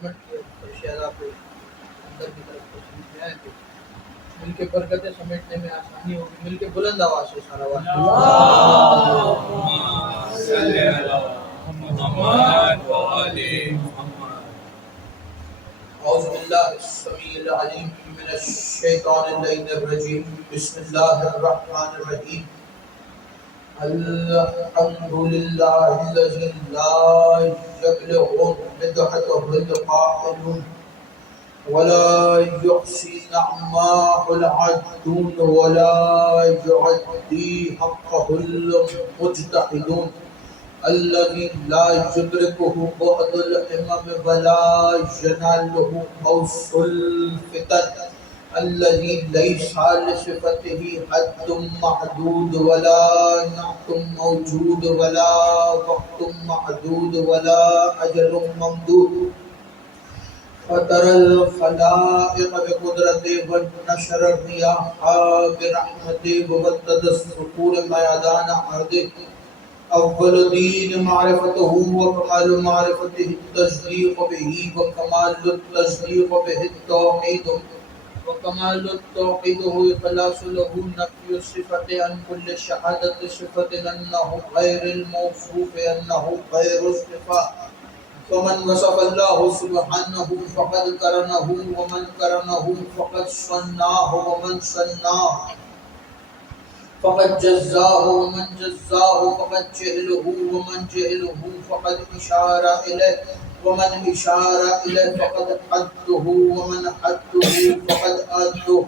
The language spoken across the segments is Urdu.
سمٹ کے شہزا کو اندر کی طرف تشریف لے آئے تھے. مل کے برکتیں سمیٹنے میں آسانی ہوگی. مل کے بلند آواز سے سارا وقت صلی علی محمد و آل محمد. اعوذ باللہ السمیع العلیم من الشیطان اللعین الرجیم. بسم اللہ الرحمن الرحیم. الحمد للہ الذی لا یبلغ مدحته القائلون ولا يحصي نعماه العادون ولا يعدي حقه المجتهدون الذي لا يدركه بعد الهمم ولا يناله قوس الفتن الذي ليس لصفته حد محدود ولا نعت موجود ولا وقت محدود ولا أجل ممدود. فترى الخلائق بقدرته ونشر الرياح برحمته وبدد الصخور ميدان أرضه. أول دين معرفته وكمال معرفته التصديق به وكمال التصديق به التوحيد وكمال التوحيد هو إخلاص له نفي الصفة عن كل شهادة صفة أنه غير الموصوف أنه غير الصفة. فمن وصف الله سبحانه فقد قرنه ومن قرنه فقد صنعه ومن صنعه فقد جزاه ومن جزاه فقد جهله ومن جهله فقد إشار إليه ومن إشار إليه فقد حده ومن حده فقد أده.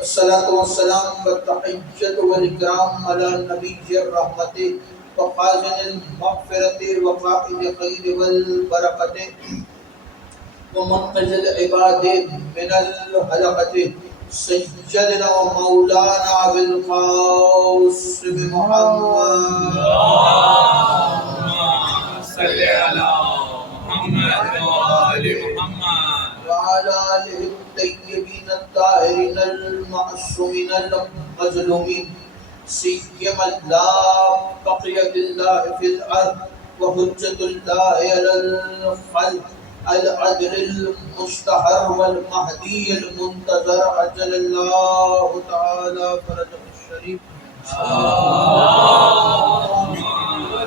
الصلاة والسلام والتحية والإكرام على نبي الرحمة وخازن المغفرة وقائد الخير والبركة ومنقذ العباد من الهلكة سيدنا ومولانا أبي القاسم محمد صلی علی محمد و آل محمد. وعلى آله الطيبين الطاهرين المعصومين المظلومين سيما لا بقية الله في الأرض وحجة الله على الخلق العدل المشتهر والمهدي المنتظر عجل الله تعالى فرجه الشريف.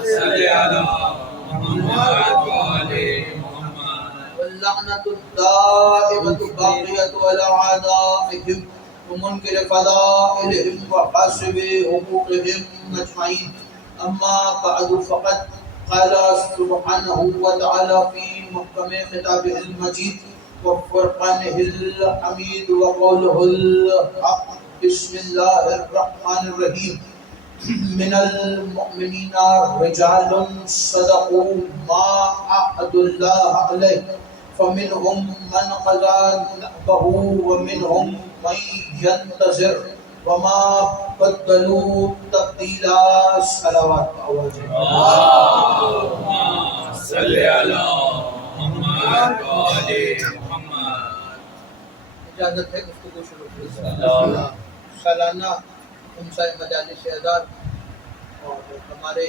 صلی علی محمد و آل محمد. واللعنة الدائمة باقية على أعدائهم ومنكر فضائلهم وحاسب حقوقهم أجمعين. أما بعد فقد قال سبحانه وتعالى في محكم خطابه المجيد وفرقانه الحميد وقوله الحق. بسم الله الرحمن الرحيم. من المؤمنين رجال صدقوا ما عاهدوا الله عليه فمنهم من قضى نحبه ومنهم من ينتظر وما بدلوا تبديلا. صلوات صلی علی محمد و آل محمد. اجازت ہے گفتگو شروع کی. سالانہ خمسہ مجالس اعزاز اور ہمارے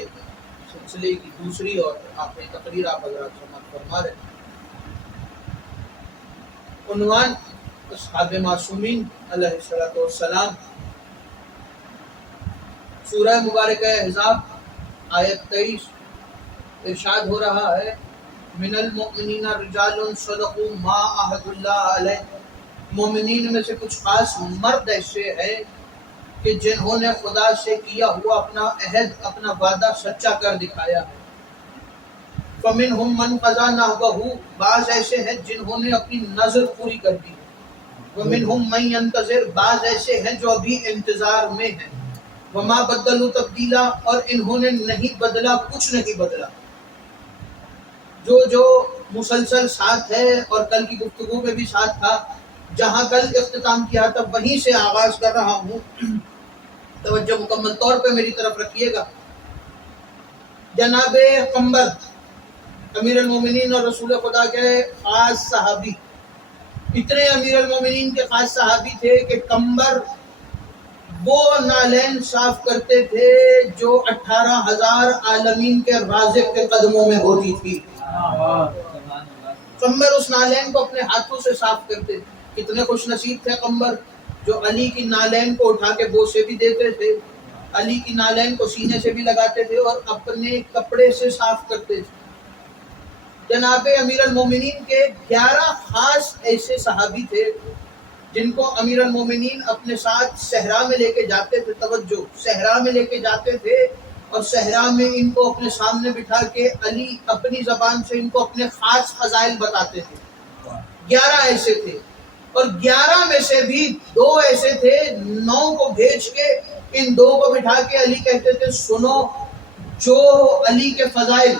سلسلے کی دوسری اور آخری تقریر آپ حضرات سماعت فرما رہے ہیں. عنوان اصحاب معصومین علیہ الصلوۃ والسلام. سورہ مبارکہ احزاب آیت 23 ارشاد ہو رہا ہے من المؤمنین رجال صدقوا ما عاهدوا اللہ علیہ. مومنین میں سے کچھ خاص مرد ایسے ہیں کہ جنہوں نے خدا سے کیا ہوا اپنا عہد اپنا وعدہ سچا کر دکھایا. فمنہم من قضى نحبہ. بعض ایسے ہیں جنہوں نے اپنی نظر پوری کر دی. ومنہم من ينتظر. بعض ایسے ہیں جو ابھی انتظار میں ہیں. وما بدلوا تبدیلا. اور انہوں نے نہیں بدلا, کچھ نہیں بدلا. جو مسلسل ساتھ ہے اور کل کی گفتگو میں بھی ساتھ تھا, جہاں کل اختتام کیا تھا وہیں سے آغاز کر رہا ہوں. توجہ مکمل طور پہ میری طرف رکھیے گا. جناب قمبر امیر المومنین اور رسول خدا کے خاص صحابی, اتنے امیر المومنین کے خاص صحابی تھے کہ قمبر وہ نالین صاف کرتے تھے جو 18,000 عالمین کے رازق کے قدموں میں ہوتی تھی. قمر اس نالین کو اپنے ہاتھوں سے صاف کرتے تھے. کتنے خوش نصیب تھے قمر جو علی کی نالین کو اٹھا کے بوسے بھی دیتے تھے, علی کی نالین کو سینے سے بھی لگاتے تھے اور اپنے کپڑے سے صاف کرتے تھے. جناب امیر المومنین کے 11 خاص ایسے صحابی تھے جن کو امیر المومنین اپنے ساتھ صحرا میں لے کے جاتے تھے. توجہ, صحرا میں لے کے جاتے تھے اور صحرا میں ان کو اپنے سامنے بٹھا کے علی اپنی زبان سے ان کو اپنے خاص فضائل بتاتے تھے. 11 ایسے تھے اور 11 میں سے بھی 2 ایسے تھے, 9 کو بھیج کے ان 2 کو بٹھا کے علی کہتے تھے سنو, جو علی کے فضائل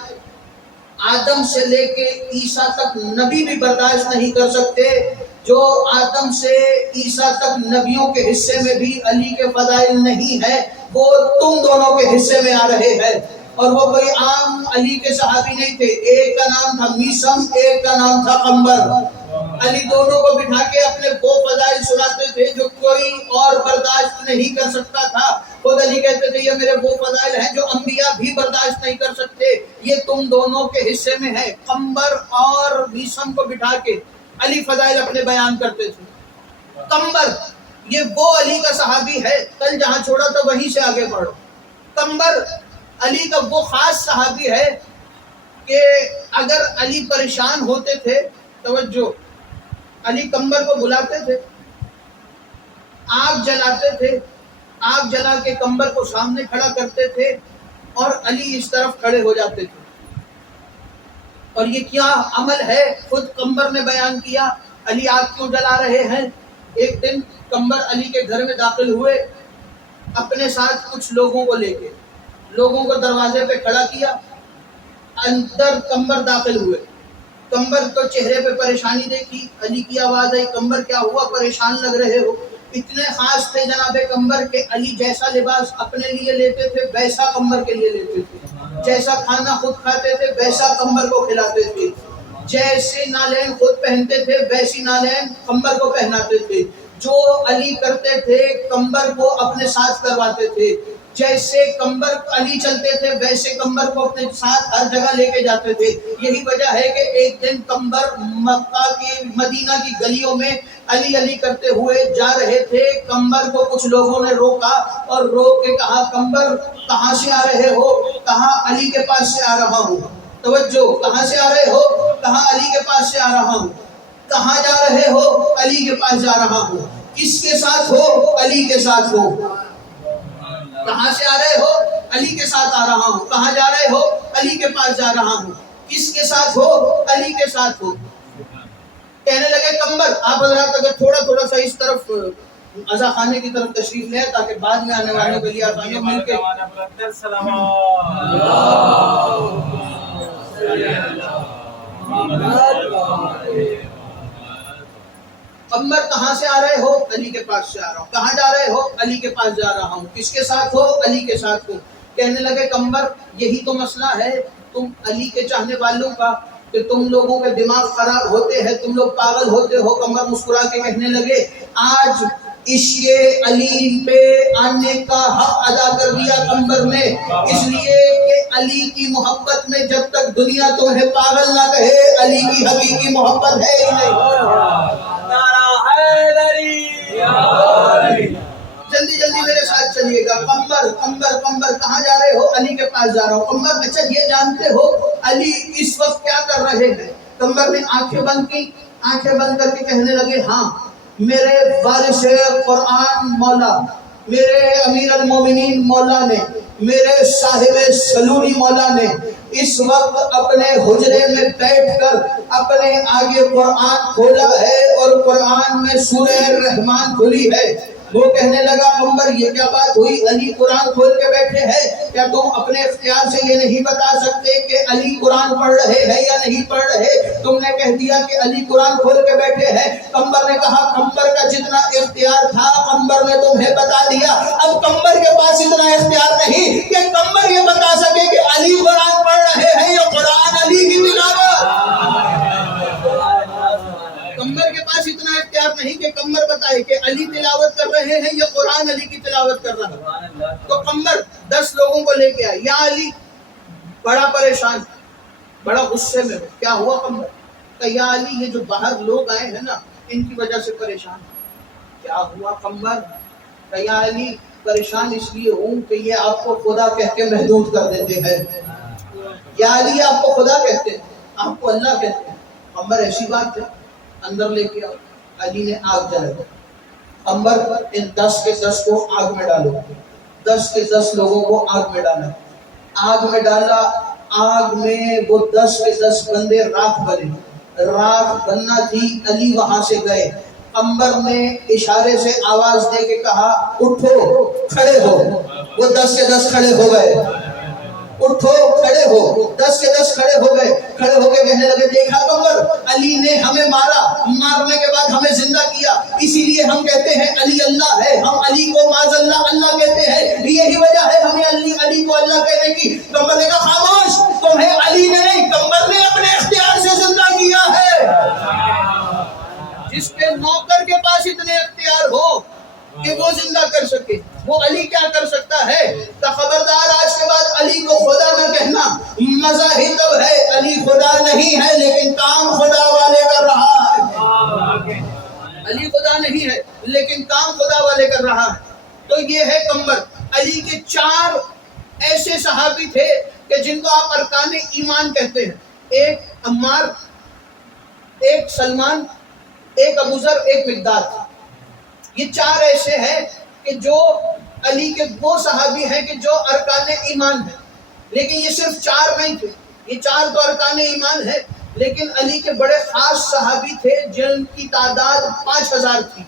آدم سے لے کے عیسیٰ تک نبی بھی برداشت نہیں کر سکتے, جو آدم سے عیسیٰ تک نبیوں کے حصے میں بھی علی کے فضائل نہیں ہے, وہ تم دونوں کے حصے میں آ رہے ہیں. اور وہ کوئی عام علی کے صحابی نہیں تھے, ایک کا نام تھا میسم, ایک کا نام تھا قمر. علی دونوں کو بٹھا کے اپنے وہ فضائل سناتے تھے جو کوئی اور برداشت نہیں کر سکتا تھا. خود علی کہتے تھے یہ میرے وہ فضائل ہیں جو انبیاء بھی برداشت نہیں کر سکتے, یہ تم دونوں کے حصے میں ہے. قمر اور میسم کو بٹھا کے علی فضائل اپنے بیان کرتے تھے. قمر یہ وہ علی کا صحابی ہے, کل جہاں چھوڑا تھا وہیں سے آگے بڑھو. قمر علی کا وہ خاص صحابی ہے کہ اگر علی پریشان ہوتے تھے, توجہ, علی قمر کو بلاتے تھے, آگ جلاتے تھے, آگ جلا کے قمر کو سامنے کھڑا کرتے تھے اور علی اس طرف کھڑے ہو جاتے تھے. اور یہ کیا عمل ہے, خود قمر نے بیان کیا علی آگ کیوں جلا رہے ہیں. ایک دن قمر علی کے گھر میں داخل ہوئے اپنے ساتھ کچھ لوگوں کو لے کے, لوگوں کو دروازے پہ کھڑا کیا, اندر قمر داخل ہوئے. قمر کو چہرے پہ پریشانی دیکھی, علی کی آواز آئی, قمر کیا ہوا, پریشان لگ رہے ہو. اتنے خاص تھے جناب قمر کے علی جیسا لباس اپنے لیے لیتے تھے ویسا قمر کے لیے لیتے تھے, جیسا کھانا خود کھاتے تھے ویسا قمر کو کھلاتے تھے, جیسے نالین خود پہنتے تھے ویسی نالین قمر کو پہناتے تھے, جو علی کرتے تھے قمر کو اپنے ساتھ کرواتے تھے, جیسے قمر علی چلتے تھے ویسے قمر کو اپنے ساتھ ہر جگہ لے کے جاتے تھے. یہی وجہ ہے کہ ایک دن قمر مکہ کی مدینہ کی گلیوں میں علی علی کرتے ہوئے جا رہے تھے. قمر کو کچھ لوگوں نے روکا اور روک کے کہا قمر کہاں سے آ رہے ہو, کہا علی کے پاس سے آ رہا ہوں. توجہ, کہاں سے آ رہے ہو, کہا علی کے پاس سے آ رہا ہوں. کہاں جا رہے ہو, علی کے پاس جا رہا ہوں. کس کے ساتھ ہو, علی کے ساتھ ہو. کہاں سے آ رہے ہو, علی کے ساتھ آ رہا ہوں. کہاں جا رہے ہو, علی کے پاس جا رہا ہوں. کس کے ساتھ ہو, علی کے ساتھ ہو. کہنے لگے قمر, آپ حضرات اگر تھوڑا تھوڑا سا اس طرف عزا خانے کی طرف تشریف لیں تاکہ بعد میں آنے والوں کے لیے آسانیوں مل کے. قمر کہاں سے آ رہے ہو, علی کے پاس سے آ رہا ہوں. کہاں جا رہے ہو, علی کے پاس جا رہا ہوں. کس کے ساتھ ہو, علی کے ساتھ ہو. کہنے لگے قمر یہی تو مسئلہ ہے تم علی کے چاہنے والوں کا کہ تم لوگوں کے دماغ خراب ہوتے ہیں, تم لوگ پاگل ہوتے ہو. قمر مسکرا کے کہنے لگے آج عشق علی پہ آنے کا حق ادا کر دیا قمر نے, اس لیے کہ علی کی محبت میں جب تک دنیا تمہیں پاگل نہ کہے علی کی حقیقی محبت ہے ہی نہیں. جلدی جلدی میرے ساتھ چلیے گا. قمر قمر قمر کہاں جا رہے ہو, علی کے پاس جا رہا ہوں. قمر اچھا یہ جانتے ہو علی اس وقت کیا کر رہے ہیں. قمر نے آنکھیں بند کی, آنکھیں بند کر کے کہنے لگے ہاں میرے وارث قرآن مولا, میرے امیر المومنین مولا نے, میرے صاحب سلوری مولا نے اس وقت اپنے حجرے میں بیٹھ کر اپنے آگے قرآن کھولا ہے اور قرآن میں سورہ رحمان کھلی ہے. وہ کہنے لگا قمر یہ کیا بات ہوئی, علی قرآن کھول کے بیٹھے ہیں, کیا تم اپنے اختیار سے یہ نہیں بتا سکتے کہ علی قرآن پڑھ رہے ہیں یا نہیں پڑھ رہے. تم نے کہہ دیا کہ علی قرآن کھول کے بیٹھے ہیں. قمر نے کہا قمر کا جتنا اختیار تھا قمر نے تمہیں بتا دیا, اب قمر کے پاس اتنا اختیار نہیں کہ قمر یہ بتا سکے کہ علی قرآن پڑھ رہے ہیں یا قرآن علی کی تلاوت. قمر کے پاس اتنا اختیار نہیں کہ قمر بتائے کہ علی تلاوت کر رہے ہیں یا قرآن علی کی تلاوت کر رہا ہے. تو قمر 10 لوگوں کو لے کے آئے. یا علی بڑا پریشان, بڑا غصے میں, کیا ہوا قمر, کہ یا علی یہ جو باہر لوگ آئے ہیں نا ان کی وجہ سے پریشان ہیں۔ کیا ہوا قمر؟ کہ یا علی پریشان اس لیے ہوں کہ یہ آپ کو خدا کہہ کے محدود کر دیتے ہیں۔ یا علی آپ کو خدا کہتے ہیں، آپ کو اللہ کہتے ہیں۔ قمر ایسی بات ہے، اندر لے کے آؤ۔ علی نے آگ جلا دی۔ قمر ان 10 کے 10 کو آگ میں ڈالو، 10 کے 10 لوگوں کو آگ میں ڈالا، آگ میں ڈالا۔ آگ میں وہ 10 کے 10 بندے راکھ بنے، راکھ بننا تھی، علی وہاں سے گئے۔ قمر نے اشارے سے آواز دے کے کہا اٹھو کھڑے ہو، وہ 10 کے 10 کھڑے ہو گئے۔ اٹھو کھڑے ہو، 10 کے 10 کھڑے ہو گئے۔ کھڑے ہو کے کہنے لگے دیکھا قمر، علی نے ہمیں مارا، مارنے کے بعد ہمیں زندہ کیا، اسی لیے ہم کہتے ہیں علی اللہ ہے، ہم علی کو معاذ اللہ اللہ کہتے ہیں، یہی وجہ ہے ہمیں علی کو اللہ کہنے کی۔ قمر نے کہا خاموش، تمہیں علی نے نہیں قمر نے اپنے اختیار سے زندہ کیا ہے۔ جس کے نوکر کے پاس اتنے اختیار ہو کہ وہ زندہ کر سکے، وہ علی کیا کر سکتا ہے؟ تو خبردار آج کے بعد علی کو خدا نہ کہنا۔ مزہ ہی تب ہے، علی خدا نہیں ہے لیکن کام خدا والے کر رہا ہے۔ علی خدا نہیں ہے لیکن کام خدا والے کر رہا ہے۔ تو یہ ہے قمر۔ علی کے 4 ایسے صحابی تھے کہ جن کو آپ ارکان ایمان کہتے ہیں، ایک عمار، ایک سلمان، ایک ابو ذر، ایک مقداد۔ یہ 4 ایسے ہیں کہ جو علی کے وہ صحابی ہیں کہ جو ارکان ایمان ہیں، لیکن یہ صرف 4 نہیں تھے، یہ 4 تو ارکان ایمان ہے، لیکن علی کے بڑے خاص صحابی تھے جن کی تعداد 5000 تھی۔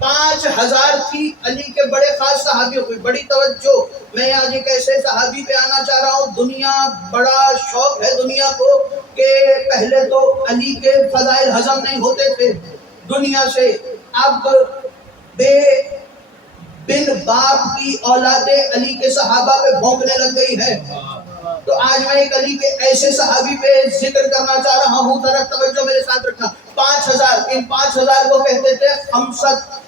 5000 تھی علی کے بڑے خاص صحابیوں کی۔ بڑی توجہ، میں آج ایک ایسے صحابی پہ آنا چاہ رہا ہوں، دنیا بڑا شوق ہے دنیا کو کہ پہلے تو علی کے فضائل ہضم نہیں ہوتے تھے دنیا سے، اب بن باپ کی اولادیں علی کے صحابہ پہ بھونکنے لگ گئی ہے۔ تو آج میں ایک علی کے ایسے صحابی پہ ذکر کرنا چاہ رہا ہوں، ذرا توجہ میرے ساتھ رکھنا۔ 5000، ان 5000 کو کہتے تھے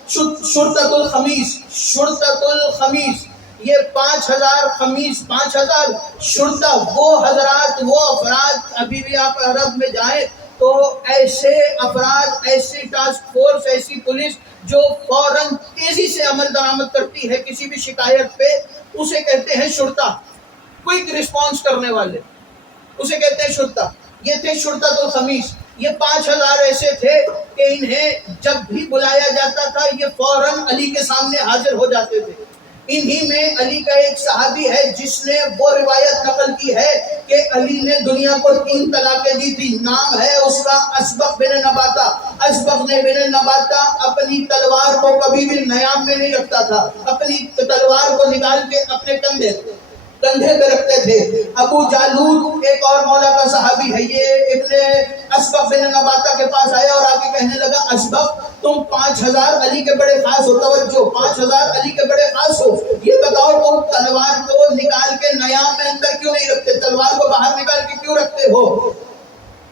شرطۃ الخمیس، شرطۃ الخمیس۔ یہ 5000 خمیس، 5000 شرطہ، وہ حضرات، وہ افراد، ابھی بھی آپ عرب میں جائیں تو ایسے افراد، ایسی ٹاسک فورس، ایسی پولیس جو فوراً تیزی سے عمل درآمد کرتی ہے کسی بھی شکایت پہ، اسے کہتے ہیں شرطہ، کوئک رسپانس کرنے والے، اسے کہتے ہیں شرطہ۔ یہ تھے شرطۃ الخمیس۔ یہ 5000 ایسے تھے کہ انہیں جب بھی بلایا جاتا تھا یہ فوراً علی کے سامنے حاضر ہو جاتے تھے۔ انہی میں علی کا ایک صحابی ہے جس نے وہ روایت نقل کی ہے کہ علی نے دنیا کو 3 طلاقیں دی تھی، نام ہے اس کا اسبغ بن نباتہ۔ اسبغ بن نباتہ اپنی تلوار کو کبھی بھی نیام میں نہیں رکھتا تھا، اپنی تلوار کو نکال کے اپنے کندھے پہ رکھتے تھے۔ ابو جالود ایک اور مولا کا صحابی ہے، یہ ابن اسبغ بن نباتہ کے پاس آیا اور آ کے کہنے لگا اسبغ تم 5000 علی کے بڑے خاص ہو، توجہ 5000 علی کے بڑے خاص ہو، یہ بتاؤ تم تلوار کو نکال کے نیام میں اندر کیوں نہیں رکھتے، تلوار کو باہر نکال کے کیوں رکھتے ہو؟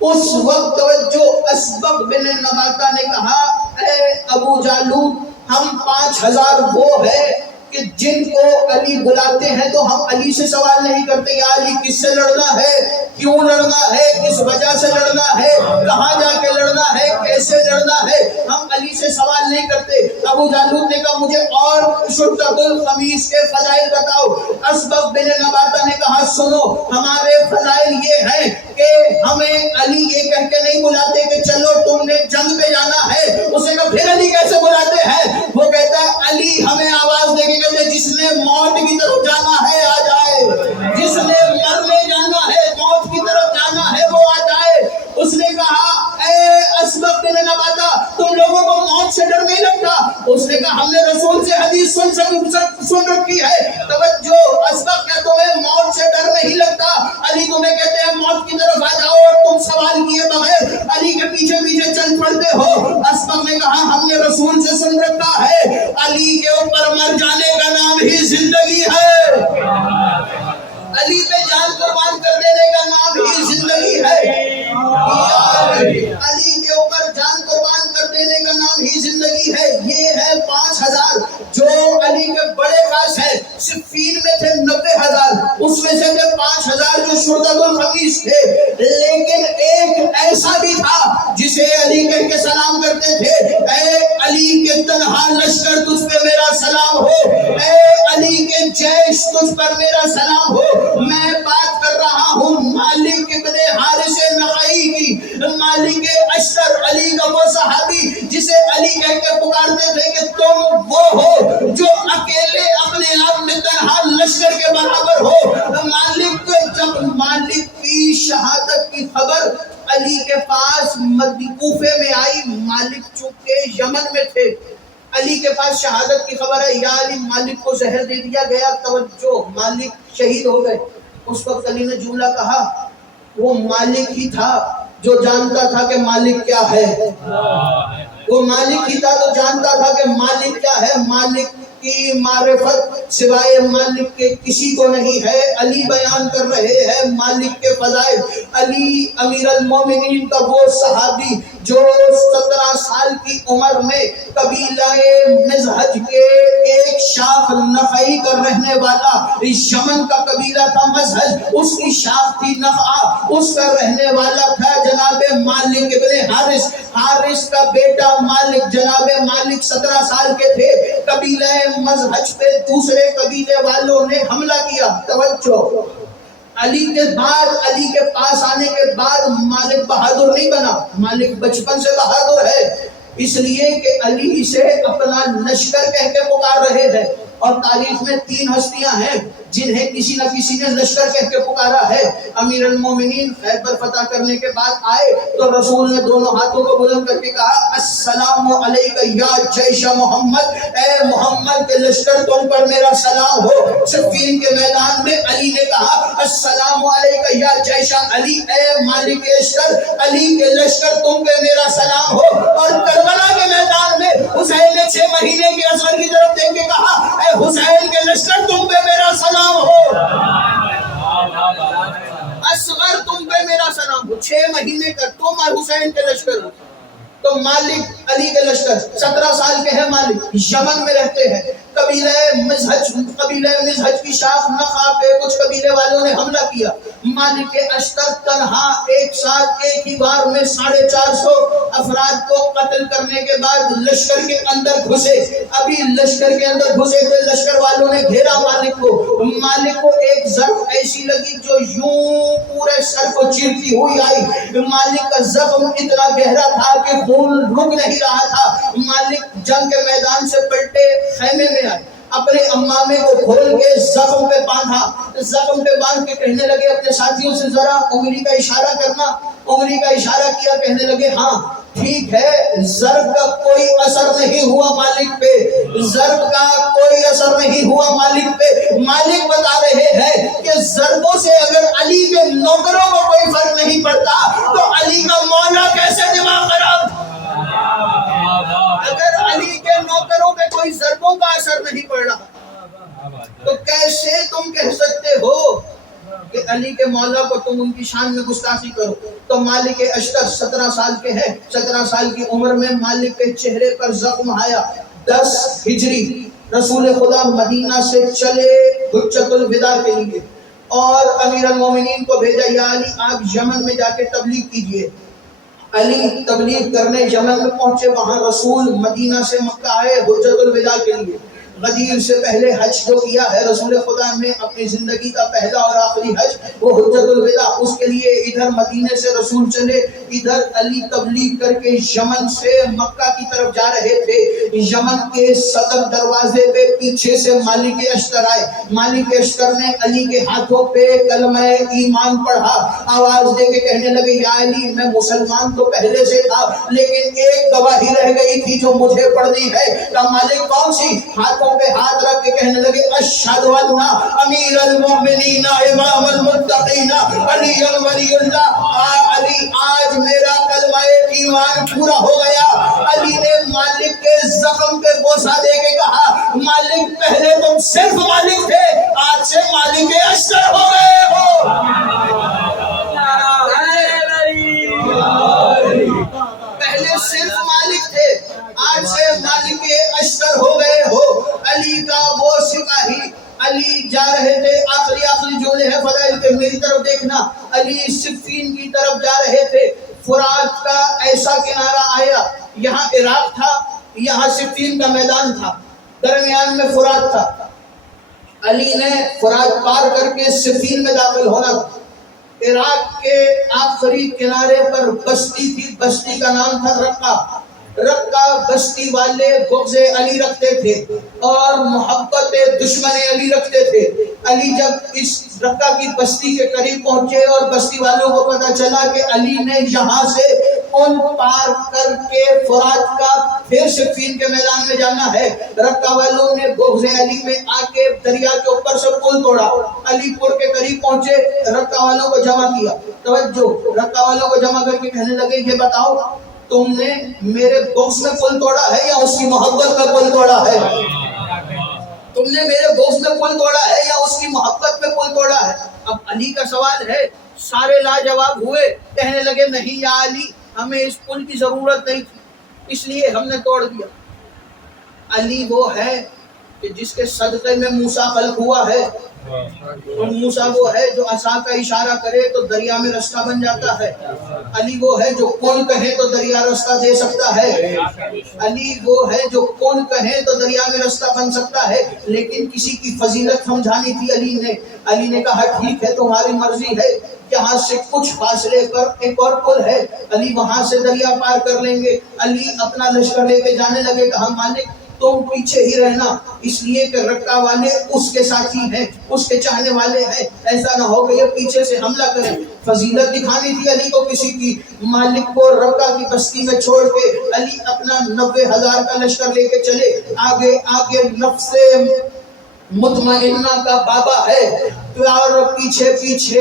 اس وقت توجہ اسبغ بن نباتہ نے کہا اے ابو جالود، ہم 5000 وہ ہے کہ جن کو علی بلاتے ہیں تو ہم علی سے سوال نہیں کرتے یا علی کس سے لڑنا ہے، کیوں لڑنا ہے، کس وجہ سے لڑنا ہے، کہاں جا کے لڑنا ہے، کیسے لڑنا ہے، ہم علی سے سوال نہیں کرتے۔ ابو جالود نے کہا مجھے اور شرطۃ الخمیس کے فضائل بتاؤ۔ اسبغ بن نباتہ نے کہا سنو، ہمارے فضائل یہ ہیں کہ ہمیں علی یہ کہہ کے نہیں بلاتے کہ چلو تم نے جنگ پہ جانا ہے، اسے کہا پھر علی کیسے بلاتے ہیں؟ وہ کہتا ہے علی ہمیں آواز دے کے کہتے جس نے موت کی طرف جانا ہے آ جائے، جس نے مرنے جانا ہے، موت کی طرف جانا ہے وہ آ جائے۔ اس نے کہا اے اسبغ بن نباتہ تم لوگوں کو موت سے ڈر نہیں لگتا؟ اس نے کہا ہم نے رسول سے حدیث سن رکھی ہے۔ توجہ، اسبغ کیا تمہیں موت سے ڈر نہیں لگتا؟ علی تمہیں کہتے ہیں موت کی طرف آ جاؤ اور تم سوال کیے بغیر علی کے پیچھے پیچھے چل پڑتے ہو۔ اسبغ نے کہا ہم نے رسول سے سن رکھا ہے علی کے اوپر مر جانے کا نام ہی زندگی ہے، علی پہ جان قربان کر دینے کا نام ہی زندگی ہے۔ علی کے اوپر جان قربان کر دینے کا نام ہی زندگی ہے۔ یہ ہے 5000 جو علی کے بڑے خاص ہیں۔ صفین میں تھے 90000، اس میں سے 5000 جو شدت الخمیس تھے، لیکن ایک ایسا بھی تھا جسے علی کہہ کے سلام کرتے تھے، اے علی کے تنہا لشکر تجھ پہ میرا سلام ہو، اے علی کے جیش تجھ پر میرا سلام ہو۔ میں بات کر رہا ہوں مالک ابن حارث نخعی کی، مالک اشتر، علی کا وہ صحابی جسے علی کہہ کے پکارتے تھے کہ تم وہ ہو جو اکیلے اپنے آپ میں تنہا لشکر کے برابر ہو۔ مالک جب مالک کی شہادت کی خبر علی کے پاس کوفے میں آئی، مالک چونکہ یمن میں تھے، علی کے پاس شہادت کی خبر ہے، یا علی مالک کو زہر دے دیا گیا، توجہ مالک شہید ہو گئے۔ اس وقت علی نے جملہ کہا، وہ مالک ہی تھا جو جانتا تھا کہ مالک کیا ہے، وہ مالک ہی تھا تو جانتا تھا کہ مالک کیا ہے، مالک کی معرفت سوائے مالک کے کسی کو نہیں ہے۔ علی بیان کر رہے ہیں مالک کے فضائل۔ علی امیر المومنین کا وہ صحابی جو 17 سال کی عمر میں قبیلہ مزہج کے ایک شاخ نخعی کا رہنے والا، یمن کا قبیلہ تھا مزہج، اس کی شاخ تھی نخعہ، اس کا رہنے والا تھا جناب مالک ابن حارث۔ حارث کا بیٹا مالک، جناب مالک 17 سال کے تھے، قبیلہ مزہج پہ دوسرے قبیلے والوں نے حملہ کیا۔ توجہ، علی کے بعد، علی کے پاس آنے کے بعد مالک بہادر نہیں بنا، مالک بچپن سے بہادر ہے، اس لیے کہ علی سے اپنا لشکر کہہ کے پکار رہے ہیں۔ اور تاریخ میں 3 ہستیاں ہیں جنہیں کسی نہ کسی نے لشکر کہہ کے پکارا ہے۔ امیر المومنین خیبر فتح کرنے کے بعد آئے تو رسول نے دونوں ہاتھوں کو بلند کر کے کہا، السلام علیکہ یا جیش محمد، اے محمد کے لشکر تم پر میرا سلام ہو۔ صفین کے میدان میں علی نے کہا، السلام علیکہ یا جیش علی، اے مالک اشتر، علی کے لشکر تم پہ میرا سلام ہو۔ اور کربلا کے میدان میں حسین نے 6 مہینے کے اصغر کی طرف دیکھ کے کہا، اے حسین کے لشکر تم پہ میرا سلام ہو، اصغر تم پہ میرا سلام ہو، 6 مہینے کا تم اور حسین کے لشکر ہو۔ تو مالک علی کے لشکر 17 سال کے ہیں، مالک یمن میں رہتے ہیں، قبیلہ مزہج کی شاخ نخعہ پہ کچھ قبیلے والوں نے حملہ کیا۔ مالک اشتر تنہا ایک ساتھ ایک ہی بار میں 450 افراد کو قتل کرنے کے بعد لشکر کے اندر گھسے۔ ابھی لشکر کے اندر گھسے تھے، لشکر والوں نے گھیرا مالک کو۔ مالک کو ایک ضرب ایسی لگی جو یوں پورے سر کو چیرتی ہوئی آئی۔ مالک کا زخم اتنا گہرا تھا کہ خون رک نہیں رہا تھا۔ مالک جنگ کے میدان سے پلٹے، خیمے میں آئے، اپنے امامے کو کھول کے زخم پہ باندھا، زخم پہ باندھ کے کہنے لگے اپنے ساتھیوں سے، ذرا انگلی کا اشارہ کرنا۔ انگلی کا اشارہ کیا، کہنے لگے ہاں ٹھیک ہے، ضرب کا کوئی اثر نہیں ہوا مالک پہ، ضرب کا کوئی اثر نہیں ہوا مالک پہ۔ مالک بتا رہے ہیں کہ ضربوں سے اگر علی کے نوکروں کو کوئی فرق نہیں پڑتا تو علی کا مولا کیسے دماغ خراب؟ اگر علی کے نوکروں پہ کوئی ضربوں کا اثر نہیں پڑ رہا تو کیسے تم کہہ سکتے ہو کہ علی کے مولا کو تم ان کی شان میں گستاخی کرو؟ تو مالک اشتر 17 سال کے ہیں، 17 سال کی عمر میں مالک کے چہرے پر زخم آیا۔ 10 ہجری رسول خدا مدینہ سے چلے حجۃ الوداع کے لیے، اور امیر المومنین کو بھیجا، یا علی آپ یمن میں جا کے تبلیغ کیجئے۔ علی تبلیغ کرنے یمن میں پہنچے، وہاں رسول مدینہ سے مکہ آئے حجۃ الوداع کے لیے۔ غدیر سے پہلے حج جو کیا ہے رسول خدا نے اپنی زندگی کا پہلا اور آخری حج، وہ حجۃ الوداع، اس کے لیے ادھر مدینے سے رسول چلے، ادھر علی تبلیغ کر کے یمن سے مکہ کی طرف جا رہے تھے۔ یمن کے صدر دروازے پہ پیچھے سے مالک اشتر آئے۔ مالک اشتر نے علی کے ہاتھوں پہ کلمہ ایمان پڑھا، آواز دے کے کہنے لگے، یا علی میں مسلمان تو پہلے سے تھا لیکن ایک گواہی رہ گئی تھی جو مجھے پڑھنی ہے۔ کہا مالک کون سی؟ ہاتھوں پہ ہاتھ رکھ کے کہنے لگے، اشہد ان امیر المومنین امام المتقین علی ولی اللہ۔ علی آج میرا کلمہ ایمان پورا ہو گیا۔ علی نے مالک کے زخم پہ بوسہ دے کے کہا، مالک پہلے تم صرف مالک تھے، آج سے مالک اشتر ہو گئے ہو۔ پہلے صرف مالک تھے، آج سے مالک اشتر ہو گئے ہو۔ علی کا وہ سپاہی، علی جا رہے تھے، آخری جملے ہیں فضائل کے، میری طرف دیکھنا، علی صفین کی طرف جا رہے تھے، فرات کا ایسا کنارہ آیا، یہاں عراق تھا، یہاں صفین کا میدان تھا، درمیان میں فرات تھا، علی نے فرات پار کر کے صفین میں داخل ہونا تھا۔ عراق کے آخری کنارے پر بستی تھی، بستی کا نام تھا رقہ۔ رقہ بستی والے بغض علی رکھتے تھے اور محبت دشمن علی رکھتے تھے۔ علی جب اس رقہ کی بستی کے قریب پہنچے اور بستی والوں کو پتا چلا کہ علی نے یہاں سے پل پار کر کے فرات کا پھر صفین کے میدان میں جانا ہے، رقہ والوں نے بغض علی میں آ کے دریا کے اوپر سے پل توڑا، علی پور کے قریب پہنچے، رقہ والوں کو جمع کیا۔ توجہ، رقہ والوں کو جمع کر کے کہنے لگے یہ بتاؤ تم نے میرے بغض میں پل توڑا ہے یا اس کی محبت میں پل توڑا ہے؟ تم نے میرے بغض میں پل توڑا ہے یا اس کی محبت میں پل توڑا ہے؟ اب علی کا سوال ہے، سارے لاجواب ہوئے، کہنے لگے نہیں یا علی، ہمیں اس پل کی ضرورت نہیں تھی، اس لیے ہم نے توڑ دیا۔ علی وہ ہے کہ جس کے صدقے میں موسیٰ خلق ہوا ہے، اور موسیٰ وہ ہے جو عصا کا اشارہ کرے تو دریا میں رستہ بن جاتا ہے۔ علی وہ ہے جو کون کہے تو دریا رستہ دے سکتا ہے۔ علی وہ ہے جو کون کہے تو دریا میں رستہ بن سکتا ہے، لیکن کسی کی فضیلت سمجھانی تھی علی نے۔ علی نے کہا ٹھیک ہے تمہاری مرضی ہے، یہاں سے کچھ فاصلے پر ایک اور پل ہے، علی وہاں سے دریا پار کر لیں گے۔ علی اپنا لشکر لے کے جانے لگے، کہا مالک تم پیچھے ہی رہنا، اس لیے کہ رقہ والے اس کے ساتھی ہیں، اس کے چاہنے والے ہیں، ایسا نہ ہو کہ یہ پیچھے سے حملہ کریں۔ فضیلت دکھانی تھی علی کو کسی کی۔ مالک کو رقہ کی بستی میں چھوڑ کے علی اپنا 90,000 کا لشکر لے کے چلے۔ آگے آگے نفس مطمئنہ کا بابا ہے اور پیچھے پیچھے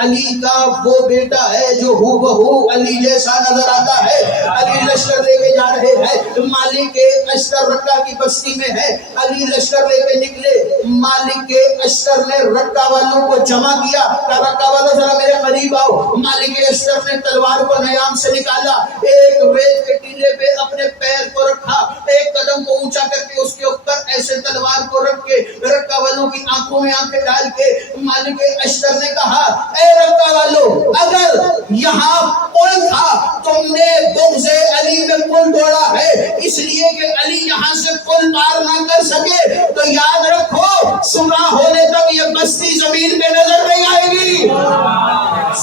علی کا وہ بیٹا ہے جو ہو بہو علی جیسا نظر آتا ہے۔ علی لشکر لے کے جا رہے ہیں، مالک اشتر رقہ کی بستی میں ہے، علی لشکر لے کے نکلے، مالک اشتر نے رقہ والوں کو جمع کیا، رقہ والوں ذرا میرے قریب آؤ۔ مالک اشتر نے تلوار کو نیام سے نکالا، ایک ریت کے ٹیلے پہ اپنے پیر کو رکھا، ایک قدم کو اونچا کر کے اس کے اوپر ایسے تلوار کو رکھ کے رقہ والوں کی آنکھوں میں آنکھیں ڈال کے مالک اشتر نے کہا اے رقہ والو، اگر یہاں پل تھا تم نے بغض علی میں پل توڑا ہے، اس لیے کہ علی یہاں سے پل پار نہ کر سکے، تو یاد رکھو صبح ہونے تک یہ بستی زمین پہ نظر نہیں آئے گی،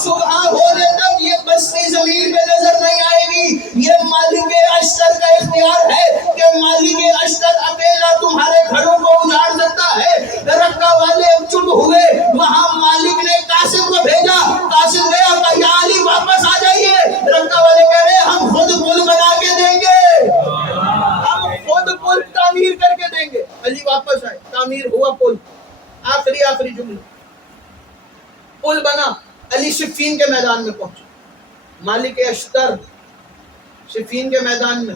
صبح ہونے تک یہ بستی زمین پہ نظر نہیں آئے گی۔ یہ مالک اشتر کا اختیار ہے کہ مالک اشتر اکیلا تمہارے گھروں کو اجاڑ سکتا ہے۔ رقہ والے چپ ہوئے، وہاں مالک نے قاسم کو بھیجا، قاسم گیا کہا یا علی واپس آ جائیے۔ رقہ والے کہہ رہے ہم خود پل بنا کے دیں گے، ہم خود پل تعمیر کر کے دیں گے۔ علی واپس آئے، تعمیر ہوا پل، آخری جملہ، پل بنا، علی صفین کے میدان میں پہنچے۔ مالک اشتر صفین کے میدان میں،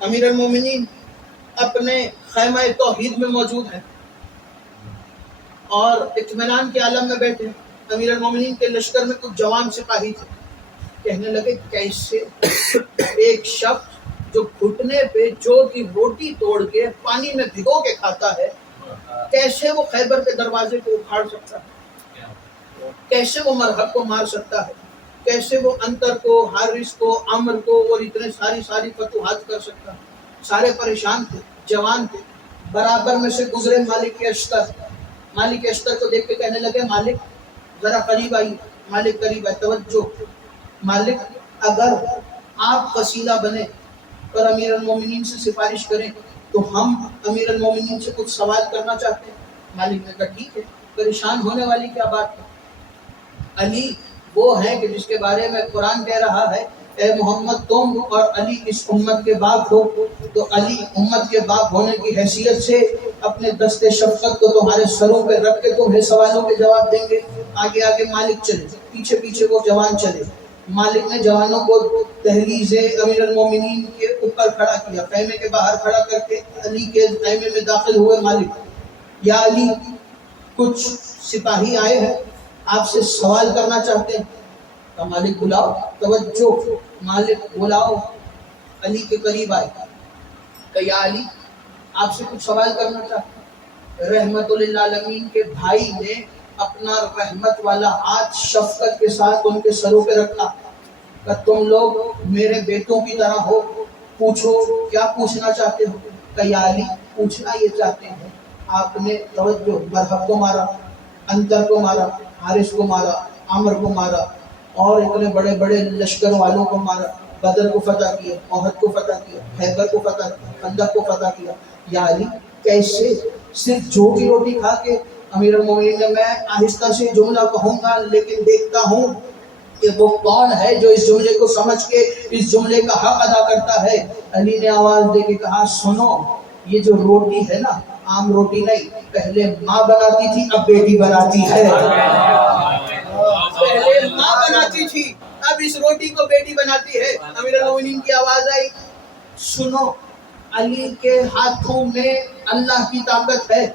امیر المومنین اپنے خیمہ توحید میں موجود ہیں اور اطمینان کے عالم میں بیٹھے۔ امیر المومنین کے لشکر میں کچھ جوان سپاہی تھے، کہنے لگے کیسے ایک شخص جو گھٹنے پہ جو کی روٹی توڑ کے پانی میں بھگو کے کھاتا ہے، کیسے وہ خیبر کے دروازے کو اکھاڑ سکتا ہے، کیسے وہ مرحب کو مار سکتا ہے، کیسے وہ انتر کو، حارث کو، عمر کو اور اتنے ساری فتوحات کر سکتا ہے۔ سارے پریشان تھے، جوان تھے۔ برابر میں سے گزرے مالک اشتر، مالک اشتر کو دیکھ کے کہنے لگے مالک ذرا قریب آئی۔ مالک قریب آئے، توجہ، مالک اگر آپ وسیلہ بنے اور امیر المومنین سے سفارش کریں تو ہم امیر المومنین سے کچھ سوال کرنا چاہتے ہیں۔ مالک نے کہا ٹھیک ہے، پریشان ہونے والی کیا بات ہے۔ علی وہ ہے کہ جس کے بارے میں قرآن کہہ رہا ہے اے محمد تم اور علی اس امت کے باپ ہو، تو علی امت کے باپ ہونے کی حیثیت سے اپنے دست شفقت کو تمہارے سروں پہ رکھ کے تمہیں سوالوں کے جواب دیں گے۔ آگے آگے مالک چلے، پیچھے پیچھے وہ جوان چلے۔ مالک نے جوانوں کو دہلیز امیر المومنین کے اوپر کھڑا کیا، خیمے کے باہر کھڑا کر کے علی کے خیمے میں داخل ہوئے۔ مالک یا علی کچھ سپاہی آئے ہیں آپ سے سوال کرنا چاہتے ہیں۔ تو مالک بلاؤ، توجہ، مالک بلاؤ۔ علی کے قریب آئے کہ یا علی آپ سے کچھ سوال کرنا چاہتے ہیں۔ رحمت للعالمین کے بھائی نے اپنا رحمت والا ہاتھ شفقت کے ساتھ ان کے سروں پہ رکھا کہ تم لوگ میرے بیٹوں کی طرح ہو، پوچھو کیا پوچھنا چاہتے ہو؟ کہ یا علی پوچھنا یہ چاہتے ہیں۔ آپ نے توجہ، مرحب کو مارا، انتر کو مارا، حارث کو مارا، عمر کو مارا، اور اتنے بڑے بڑے لشکر والوں کو مارا، بدر کو فتح کیا، احد کو فتح کیا، خیبر کو فتح کیا، خندق کو فتح کیا۔ یا علی کیسے؟ صرف جو کی روٹی کھا کے؟ امیر المومنین نے، میں آہستہ سے جملہ کہوں گا لیکن دیکھتا ہوں کہ وہ کون ہے جو اس جملے کو سمجھ کے اس جملے کا حق ادا کرتا ہے۔ علی نے آواز دے کے کہا سنو، یہ جو روٹی ہے نا، عام روٹی نہیں، پہلے ماں بناتی تھی اب بیٹی بناتی ہے۔ پہلے ماں بناتی تھی اب اس روٹی کو بیٹی بناتی ہے۔ امیر المومنین کی آواز آئی سنو، علی کے ہاتھوں میں اللہ کی طاقت ہے،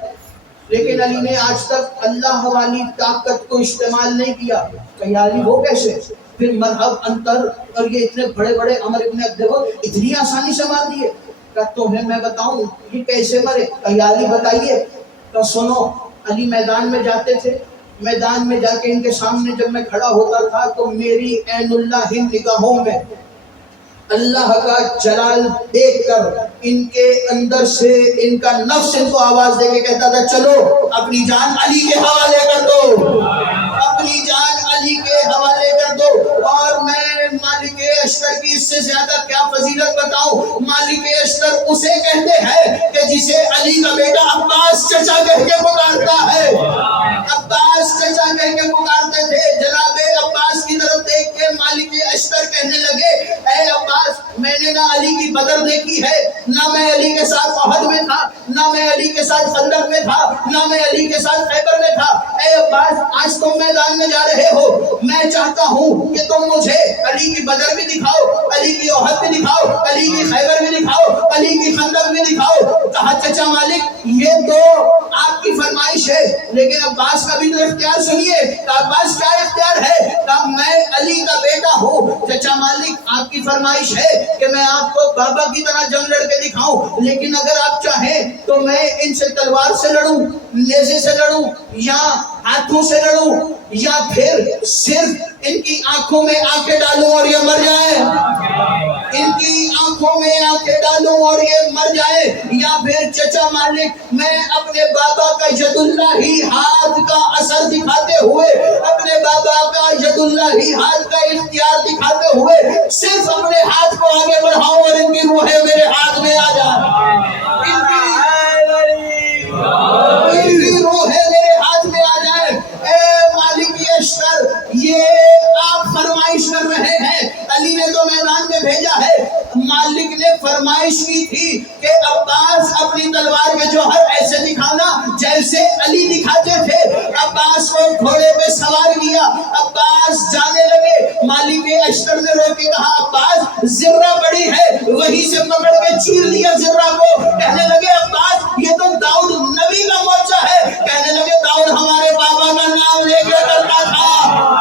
لیکن علی نے آج تک اللہ والی طاقت کو استعمال نہیں کیا۔ کہ علی وہ کیسے؟ پھر مرحب انتر اور یہ اتنے بڑے بڑے عمر ابن دیکھو اتنی آسانی سے مار دیے۔ کہ تمہیں میں بتاؤں یہ کیسے مرے؟ کہ علی بتائیے۔ کہ سنو، علی میدان میں جاتے تھے، میدان میں جا کے ان کے سامنے جب میں کھڑا ہوتا تھا تو میری عین اللہ نگاہوں میں اللہ کا جلال دیکھ کر ان کے اندر سے ان کا نفس ان کو آواز دے کے کہتا تھا چلو اپنی جان علی کے حوالے کر دو، اپنی جان علی کے حوالے کر دو۔ اور میں مالک اشتر کی اس سے زیادہ کیا فضیلت بتاؤں؟ مالک اشتر اسے کہتے ہیں کہ جسے علی کا بیٹا عباس چچا کہہ کے پکارتا ہے، عباس چچا کہہ کے پکارتے تھے۔ جناب عباس کی طرف دیکھ کے مالک اشتر کہنے لگے اے عباس، میں نے نہ علی کی بدر دیکھی ہے، نہ میں علی کے ساتھ احد میں تھا، نہ میں علی کے ساتھ خندق میں تھا، نہ میں علی کے ساتھ خیبر میں تھا۔ اے عباس، آج تم میدان میں جا رہے ہو، میں چاہتا ہوں کہ تم مجھے علی کی بدر بھی دکھاؤ، علی کی احد بھی دکھاؤ، علی کی خیبر بھی دکھاؤ، علی کی خندق بھی دکھاؤ۔ کہا چچا مالک یہ تو آپ کی فرمائش ہے، لیکن عباس کا بھی تو اختیار سنیے۔ عباس کیا اختیار ہے؟ کہ میں علی کا بیٹا ہوں۔ چچا مالک آپ کی فرمائش ہے کہ میں آپ کو بابا کی طرح جنگ لڑ کے دکھاؤں، لیکن اگر آپ چاہیں تو میں ان سے تلوار سے لڑوں، نیزے سے لڑوں، یا ہاتھوں سے لڑوں، یا پھر صرف ان کی آنکھوں میں آنکھیں ڈالوں اور یہ مر جائیں، ان کی آنکھوں میں آنکھیں ڈالوں اور یہ مر جائے، یا پھر چچا مالک میں اپنے بابا کا ید اللہ ہاتھ کا اثر دکھاتے ہوئے، اپنے بابا کا ید اللہ ہاتھ کا اختیار دکھاتے ہوئے صرف اپنے ہاتھ کو آگے بڑھاؤں اور ان کی روحیں میرے ہاتھ میں آ جائیں، ان کی روحیں میرے ہاتھ میں آ جائیں۔ اے مالک اشتر، یہ آپ فرمائش کر رہے ہیں، علی نے تو میدان میں بھیجا ہے، مالک نے فرمائش کی تھی کہ عباس اپنی تلوار کے جوہر ایسے دکھانا جیسے علی دکھاتے تھے۔ عباس کو گھوڑے پہ سوار کیا، عباس جانے لگے۔ مالک اشتر نے رو کے کہا عباس زرہ بڑی ہے، وہیں سے پکڑ کے چیر لیا زرہ کو۔ کہنے لگے عباس یہ تو داؤد نبی کا موچا ہے۔ کہنے لگے داؤد ہمارے بابا کا نام لے کے کرتا تھا،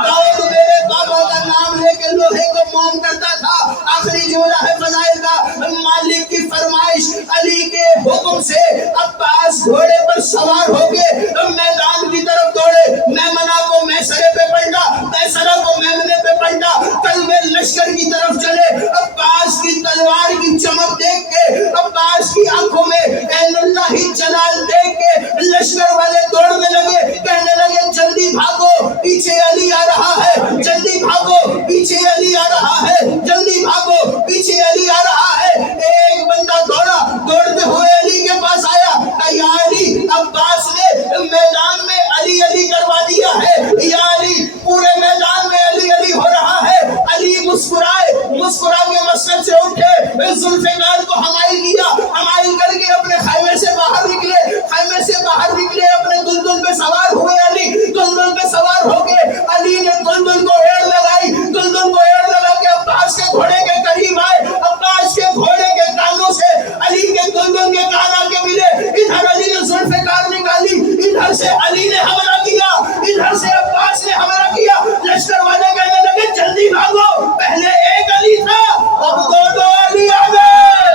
داؤد میرے بابا کا نام لے کے لوہے کو موم کرتا تھا۔ آخری جملہ ہے فضائل کا، مالک کی فرمائش، علی کے حکم سے عباس گھوڑے پر سوار ہو کے میدان کی طرف دوڑے۔ میمنہ کو میسرے پہ پلٹا، میسرہ کو میمنے پہ پلٹا، قلب لشکر کی طرف چلے۔ عباس کی تلوار کی چمک دیکھ کے، عباس کی آنکھوں میں عین اللہ جلال دیکھ کے لشکر والے دوڑنے لگے، کہنے لگے جلدی بھاگو پیچھے علی آ رہا ہے، جلدی بھاگو پیچھے علی آ رہا ہے، جلدی بھاگو پیچھے علی آ رہا ہے۔ ایک بندہ دوڑا، دوڑتے ہوئے علی کے پاس آیا کہ یا علی عباس نے میدان میں علی علی کروا دیا ہے، یا علی پورے میدان میں علی علی ہو رہا ہے۔ علی مسکرائے، مسکرا کے مسجد سے اٹھے، ذوالفقار کو حمائل کیا، حمائل کر کے اپنے خیمے سے باہر نکلے، خیمے سے باہر نکلے، اپنے دلدل پہ سوار ہوئے۔ علی دلدل پہ سوار ہو کے علی نے دلدل کو ایڑ لگائی، دلدل کو ایڑ لگا کے عباس کے گھوڑے کے قریب آئے۔ عباس کے گھوڑے کے کانوں سے علی کے دلدل کے کان آ کے ملے۔ ادھر علی نے ذوالفقار نکالی، ادھر سے علی نے حملہ کیا، ادھر سے عباس نے حملہ کیا۔ لشکر والے کہنے لگے جلدی بھاگو، پہلے ایک علی تھا اب دو علی آ گئے۔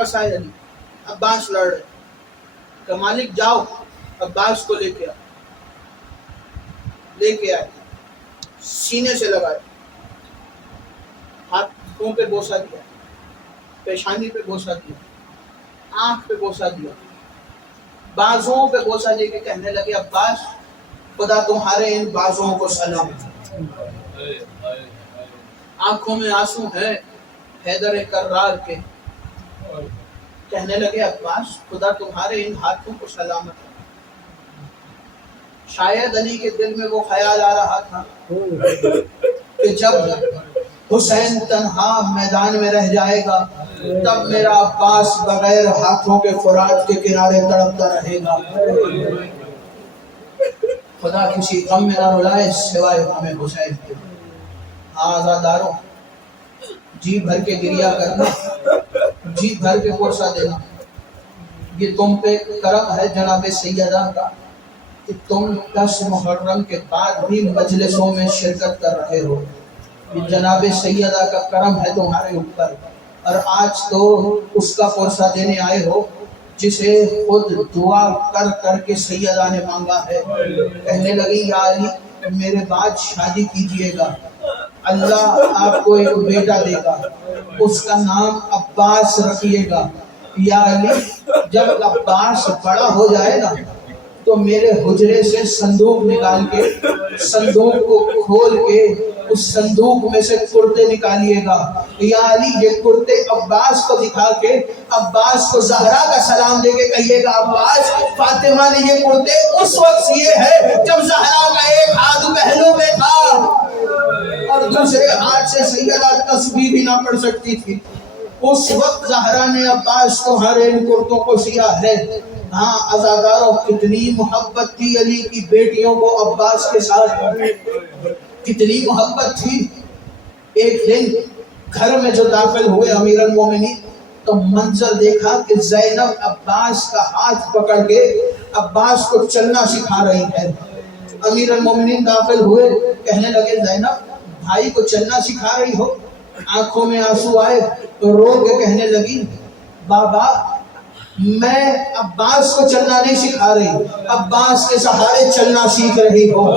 واپس آئے علی، عباس لڑ رہے کہ مالک جاؤ عباس کو لے کے آئے، سینے سے لگائے، ہاتھوں پہ بوسہ دیا، پیشانی پہ بوسہ دیا، آنکھ پہ بوسہ دیا، بازوؤں پہ بوسہ دے کے کہنے لگے عباس خدا تمہارے ان بازوؤں کو سلام۔ آنکھوں میں آنسو ہیں حیدر کرار کے، کہنے لگے عباس خدا تمہارے ان ہاتھوں کو سلامت ہے۔ شاید علی کے دل میں وہ خیال آ رہا تھا کہ جب حسین تنہا میدان میں رہ جائے گا تب میرا عباس بغیر ہاتھوں کے فرات کے کنارے تڑپتا رہے گا۔ خدا کسی غم میں نہ رلائے سوائے ہمیں حسین کے۔ ہاں آزاداروں، جی بھر کے گریا کرنا، جی بھر کے بوسہ دینا، یہ تم پہ کرم ہے جناب سیدہ کا کہ تم 10 محرم کے بعد بھی مجلسوں میں شرکت کر رہے ہو۔ یہ جناب سیدہ کا کرم ہے تمہارے اوپر، اور آج تو اس کا پرسہ دینے آئے ہو جسے خود دعا کر کر کے سیدہ نے مانگا ہے۔ کہنے لگی یا علی میرے بعد شادی کیجئے گا، اللہ آپ کو ایک بیٹا دے گا، اس کا نام عباس رکھیے گا۔ یا علی جب عباس بڑا ہو جائے گا تو میرے حجرے سے صندوق نکال کے، صندوق کو کھول کے اس صندوق میں سے کرتے نکالیے گا۔ یا علی یہ کرتے عباس کو دکھا کے عباس کو زہرا کا سلام دے کے کہیے گا عباس فاطمہ نے یہ کرتے اس وقت سیے ہے جب زہرا کا ایک ہاتھ پہلو میں تھا اور دوسرے ہاتھ سے سیدہ تسبیح بھی نہ پڑھ سکتی تھی، اس وقت زہرا نے عباس کو ہر ان کرتوں کو سیا ہے۔ ہاں عزاداروں، کتنی محبت تھی علی کی بیٹیوں کو عباس کے ساتھ، کتنی محبت تھی۔ ایک دن گھر میں جو داخل ہوئے امیر المومنین تو منظر دیکھا کہ زینب عباس کا ہاتھ پکڑ کے عباس کو چلنا سکھا رہی ہے۔ امیر المومنین داخل ہوئے، کہنے لگے زینب بھائی کو چلنا سکھا رہی ہو؟ آنکھوں میں آنسو آئے تو رو کے کہنے لگی بابا میں عباس کو چلنا نہیں سکھا رہی، عباس کے سہارے چلنا سیکھ رہی ہوں،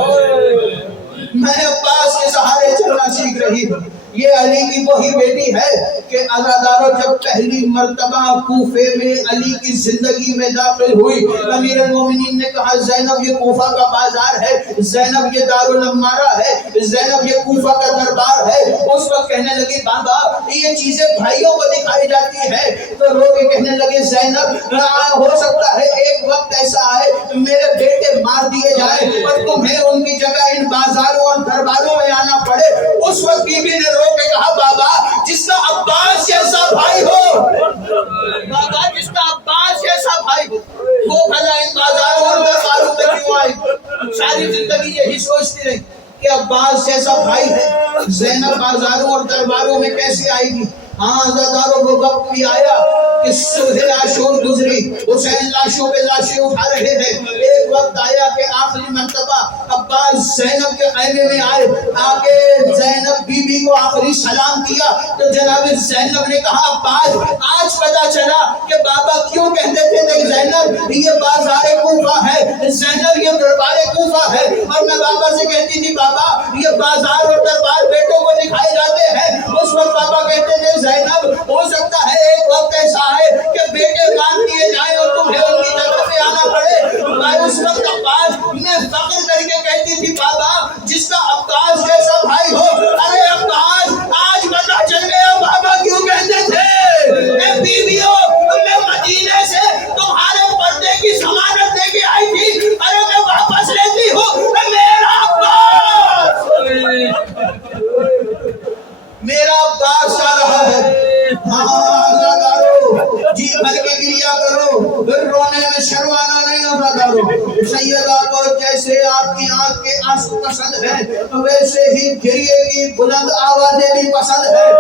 میں عباس کے سہارے چلنا سیکھ رہی ہوں۔ یہ علی کی وہی بیٹی ہے کہ عزاداروں جب پہلی مرتبہ کوفے میں علی کی زندگی میں داخل ہوئی، امیر المومنین نے کہا زینب یہ کوفہ کا بازار ہے، زینب یہ دارالعمارہ ہے، زینب یہ کوفہ کا دربار ہے۔ اس وقت کہنے لگی بابا یہ چیزیں بھائیوں کو دکھائی جاتی ہے، تو رو کے کہنے لگے زینب ہو سکتا ہے ایک وقت ایسا آئے میرے بیٹے مار دیے جائیں اور تمہیں ان کی جگہ ان بازاروں اور درباروں میں آنا پڑے۔ اس وقت بی بی نے رو کے کہا بابا جس کا عباس جیسا بھائی ہو، بابا جس کا عباس جیسا بھائی ہو وہ بھلا ان بازاروں اور درباروں میں کیوں آئے؟ ساری زندگی یہی سوچتی رہی کہ عباس جیسا بھائی ہے، زینب بازاروں اور درباروں میں کیسے آئے گی؟ ہاں عزاداروں وہ وقت بھی آیا کہ صبح عاشور گزری، حسین لاشوں پہ لاشیں اٹھا رہے ہیں۔ ایک وقت آیا کہ آخری مرتبہ عباس زینب کے خیمے میں آئے، آگے زینب بی بی کو آخری سلام کیا تو جناب زینب نے کہا عباس آج پتا چلا کہ بابا کیوں کہتے تھے کہ زینب یہ بازار کوفہ ہے، زینب یہ دربار کوفہ ہے، اور میں بابا سے کہتی تھی بابا یہ بازار اور دربار بیٹوں کو دکھائے جاتے ہیں۔ اس وقت بابا کہتے تھے زینب ہو سکتا ہے ایک وقت ایسا ہے کہ بیٹے باندھ دیے جائیں اور تمہیں ان کی جگہ پہ آنا پڑے۔ میں اس وقت عباس میں فخر کر کے کہتی تھی بابا جس کا عباس جیسا بھائی ہو، ارے عباس آج پتہ چل گیا بابا کیوں کہتے تھے اے بیویوں میں مدینے سے تمہارے پردے کی ضمانت دے کے آئی تھی، ارے میں واپس لیتی ہوں میرا عباس، میرا عباس آ رہا ہے۔ جی بھر کے گریا کرو، پھر رونے میں شرمانا نہیں ہوتا کرو۔ سیدہ کو جیسے آپ کی آنکھ کے آنسو پسند ہیں ویسے ہی گریے کی بلند آوازیں بھی پسند ہیں۔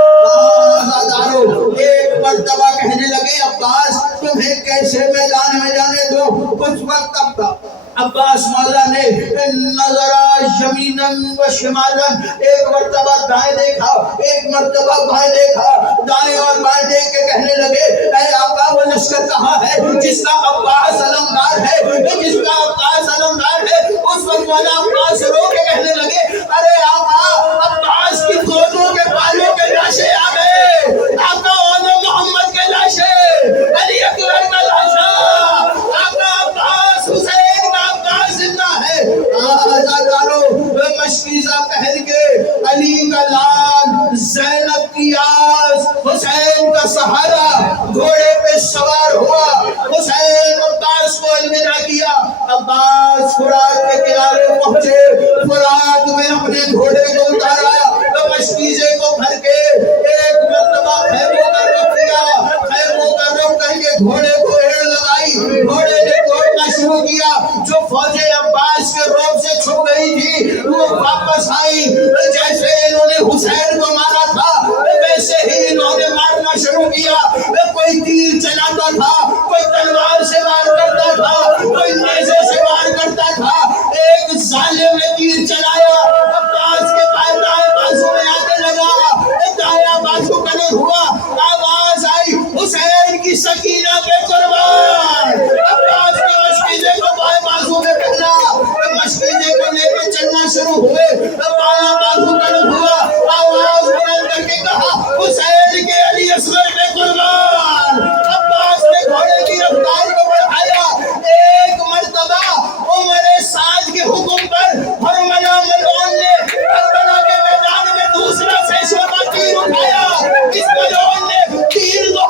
ایک مرتبہ کہنے لگے عباس تمہیں کیسے میدان میں جانے دو؟ اس وقت عباس مولا نے نظرا یمیناً و شمالاً، ایک مرتبہ دائیں دیکھا، ایک مرتبہ بائیں دیکھا، دائیں اور بائیں دیکھ کے کہنے لگے اے آقا وہ لشکر کہاں ہے جس کا عباس علمدار ہے، جس کا عباس علمدار ہے؟ اس وقت مولا عباس رو کے کہنے لگے ارے آقا عباس کی دونوں کے بالوں کے لاشیں آ گئے، آقا اولو محمد کے لاشیں، علی اکبر کا لاشا، آقا عباس حسین کا عباس زندہ ہے۔ آزادارو مشکیزہ پہن کے علی کا لال، زینب کی آس، حسین کا سہارا، گھوڑے پہ سوار ہوا، حسین عباس کو الوداع کیا۔ عباس فرات کے کنارے پہنچے، فرات میں اپنے گھوڑے کو اتارا، مشکیزے کو بھر کے ایک مرتبہ خیموں کا رخ کیا، خیموں کا رخ کر کے گھوڑے کو ایڑ لگائی، گھوڑے نے دوڑنا شروع کیا، جو فوجیں عباس کے روب سے چھپ گئی تھی وہ واپس آئی، جیسے انہوں نے حسین کو مارا تھا ویسے ہی انہوں نے مارنا شروع کیا، کوئی تیر چلاتا تھا، کوئی تلوار سے وار کرتا تھا، کوئی نیزے سے وار کرتا تھا، ایک ظالم نے تیر چلایا، عباس کے دائیں بازو میں آنے لگا، دایاں بازو کلر ہوا، آواز آئی حسین کی سکینہ پہ قربان، عباس کے مشکیزے کو بائیں بازو میں پہنا، مشکیزے کو لے کے چلنا شروع ہوئے، بایاں بازو کلر ہوا، آواز بلند کر کے کہا حسین کے علی اصغر پہ قربان۔ عباس نے گھوڑے کی رفتار کو بڑھایا، ایک مرتبہ عمر سعد کے حکم پر حرملہ ملعون نے کربلا کے میدان میں دوسرا سیشوہ تیر اٹھایا، اس ملعون نے تیر کو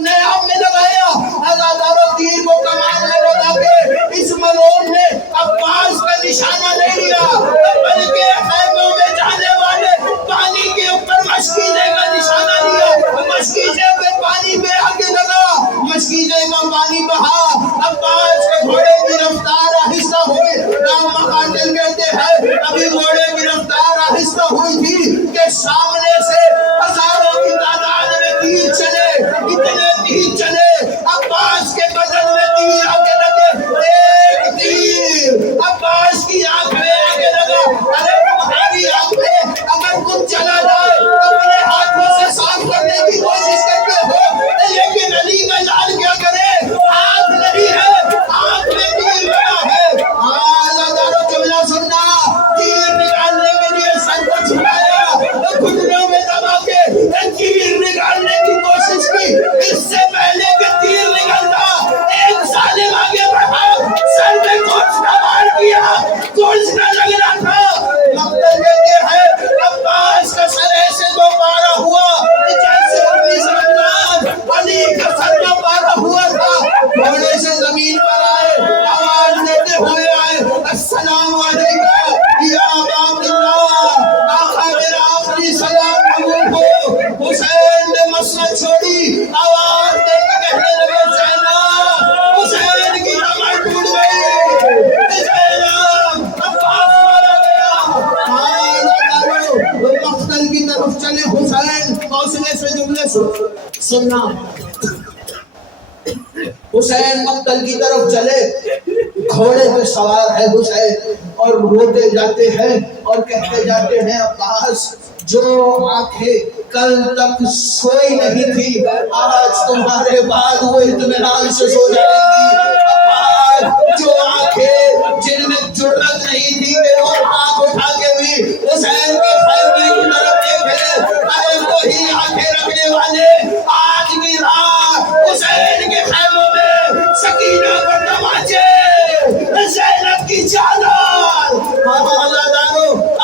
نیام میں لگایا، ازادارو تیر کو کمان میں لگا کے اس ملعون نے عباس کا نشانہ نہیں لیا بلکہ خیموں میں جانے والے پانی کے اوپر مشکیزے کا نشانہ لیا، مشکیزے پہ پانی میں آگے لگا، مشکیزے کا پانی بہا، عباس کے گھوڑے کی رفتار آہستہ ہوئی، نام مقاتل کہتے ہیں ابھی گھوڑے کی رفتار آہستہ ہوئی تھی کہ سامنے سے ہزاروں کی تعداد میں تیر چلے، اتنے تیر چلے، عباس کے بدن میں تیر آگے لگے، ایک تیر عباس کی آنکھ میں آگے لگا، ارے تمہاری آنکھ میں اگر کچھ چلا جائے اپنے ہاتھوں سے صاف کرنے کی کوشش کرتے ہو، لیکن علی کا لال کیا کرے، ہاتھ نہیں ہے، آنکھ میں تیر لگا ہے۔ آزادارو جملہ سننا، تیر نکالنے کے لیے سر کو جھکایا، گھٹنوں میں دبا کے تیر نکالنے کی کوشش کی، اس سے پہلے کہ تیر نکلتا ایک ظالم آگے بڑھا، سر میں گوشت کا وار کیا، گوشت کا لگ رہا تھا، مقتل کہتے ہیں عباس کا سر ایسے دو پارا ہوا جیسے 19 رمضان علی کا سر دو پارا ہوا تھا، گھوڑے سے زمین پر آئے، آواز دیتے ہوئے آئے السلام علیکم یا ابا عبداللہ، آقا میرا آخری سلام قبول ہو۔ حسین نے مسند چھوڑی، آواز دے کے کہنے لگے زینب، حسین کی کمر ٹوٹ گئی، زینب عباس مارا گیا۔ مقتل کی طرف چلے حسین، حوصلے سے جملے سننا، حسین مقتل کی طرف چلے، گھوڑے پہ سوار ہے حسین، اور روتے جاتے ہیں اور کہتے جاتے ہیں عباس جو آنکھیں کل تک سوئی نہیں تھی آج تمہارے بعد وہ اطمینان سے سو جائیں گی، عباس جو آنکھیں جن میں جرأت نہیں تھی کہ وہ آنکھ اٹھا کے بھی حسین کے خیمے کی طرف دیکھے، اے وہی آنکھیں رکھنے والے آج کی رات حسین کے خیموں میں سکینہ پر تماچے، زینب کی چادر، ہمارا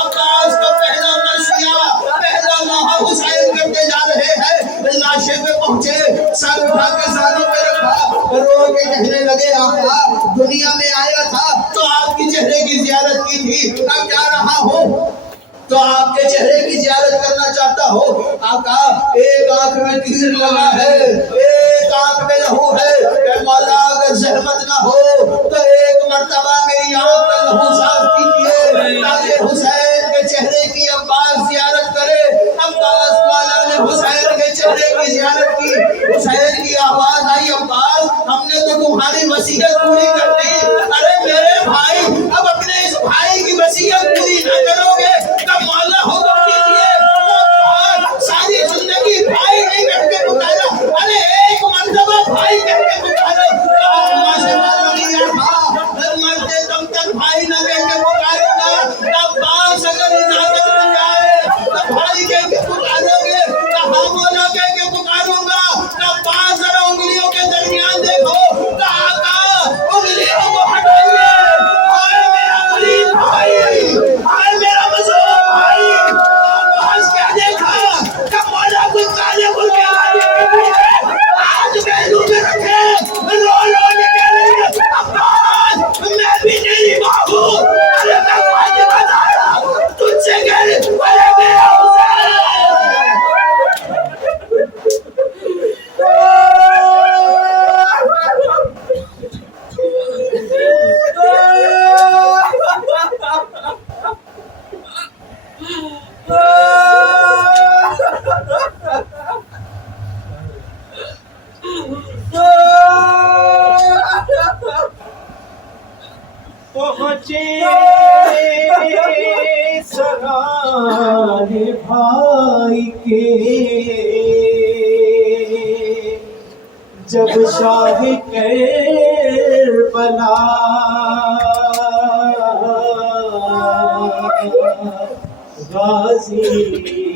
عباس کا پہلا مرثیہ، پہلا لوحہ حسین کرتے جا رہے ہیں، لاشے پہ پہنچے، سر اٹھا کے زانوں پہ رکھا، رو کے کہنے لگے آقا دنیا میں آیا تھا تو آپ کی چہرے کی زیارت کی تھی، اب جا رہا ہوں تو آپ کے چہرے کی زیارت کرنا چاہتا ہو، آقا ایک آنکھ میں تیر لگا ہے، ایک آنکھ میں لہو ہے، اے مولا اگر زحمت نہ ہو تو ایک مرتبہ میری آنکھ کا لہو صاف کیجیے تاکہ حسین کے چہرے کی عباس زیارت کرے۔ عباس مولا نے حسین کے چہرے کی زیارت کی، حسین کی آواز آئی عباس ہم نے تو تمہاری وصیت پوری کر دی، ارے پہنچے سگانے بھائی کے جب شاہ کربلا غازی